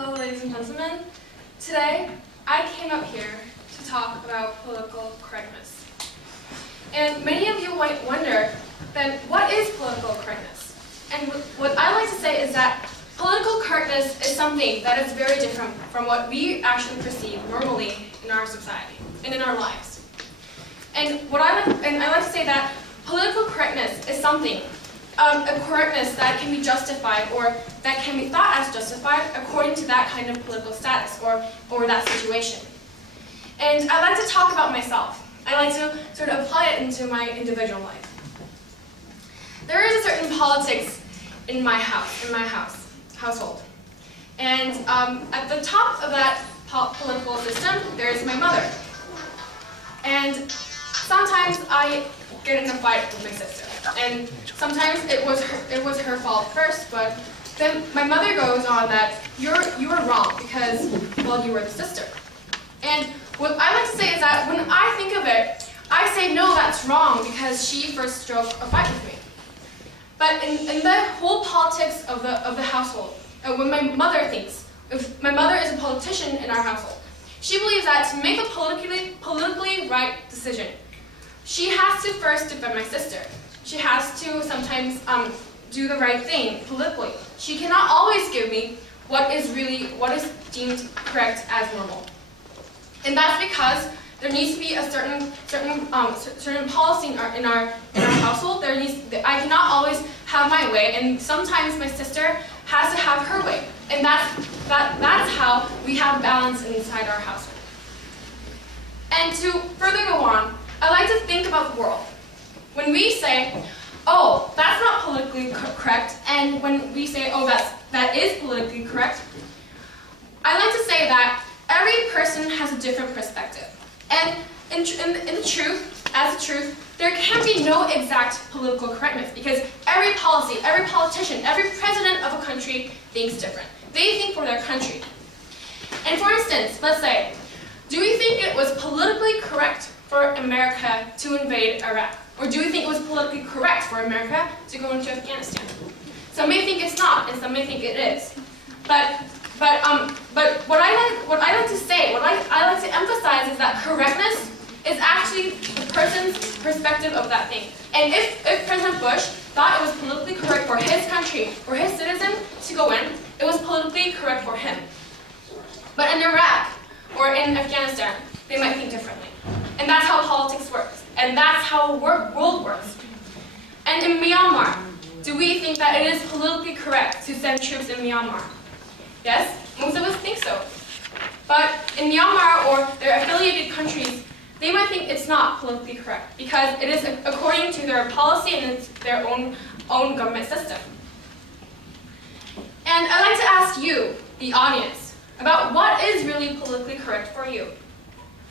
Hello, ladies and gentlemen. Today, I came up here to talk about political correctness. And many of you might wonder, then what is political correctness? And what I like to say is that political correctness is something that is very different from what we actually perceive normally in our society and in our lives. And I like to say that political correctness is something, a correctness that can be justified or that can be thought as justified according to that kind of political status or that situation. And I like to talk about myself. I like to sort of apply it into my individual life. There is a certain politics in my household. And at the top of that political system, there is my mother. And sometimes I get in a fight with my sister. And sometimes it was her fault first, but then my mother goes on that you were wrong because, well, you were the sister. And what I like to say is that when I think of it, I say, no, that's wrong because she first struck a fight with me. But in the whole politics of the household, when my mother thinks, if my mother is a politician in our household, she believes that to make a politically right decision, she has to first defend my sister. She has to sometimes do the right thing politically. She cannot always give me what is deemed correct as normal. And that's because there needs to be a certain policy in our household. I cannot always have my way, and sometimes my sister has to have her way. And that's how we have balance inside our household. And to further go on, I like to think about the world. When we say, oh, that's not politically correct, and when we say, oh, that is politically correct, I like to say that every person has a different perspective. And in the truth, there can be no exact political correctness because every policy, every politician, every president of a country thinks different. They think for their country. And for instance, let's say, do we think it was politically correct for America to invade Iraq? Or do we think it was politically correct for America to go into Afghanistan? Some may think it's not, and some may think it is. But what I like to say, what I like to emphasize is that correctness is actually the person's perspective of that thing. And if President Bush thought it was politically correct for his country, for his citizen to go in, it was politically correct for him. But in Iraq or in Afghanistan, they might think differently. And that's how politics works. And that's how the world works. And in Myanmar, do we think that it is politically correct to send troops in Myanmar? Yes, most of us think so. But in Myanmar or their affiliated countries, they might think it's not politically correct because it is according to their policy and it's their own government system. And I'd like to ask you, the audience, about what is really politically correct for you.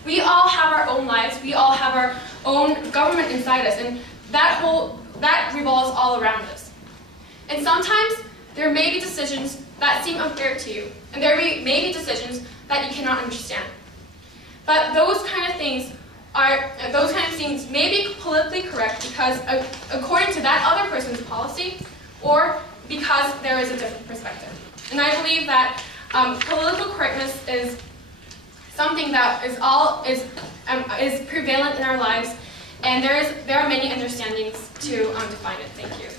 We all have our own lives, we all have our own government inside us, and that revolves all around us. And sometimes there may be decisions that seem unfair to you, and there may be decisions that you cannot understand. But those kind of things may be politically correct because according to that other person's policy, or because there is a different perspective. And I believe that political correctness is something that is prevalent in our lives, and there are many understandings to define it. Thank you.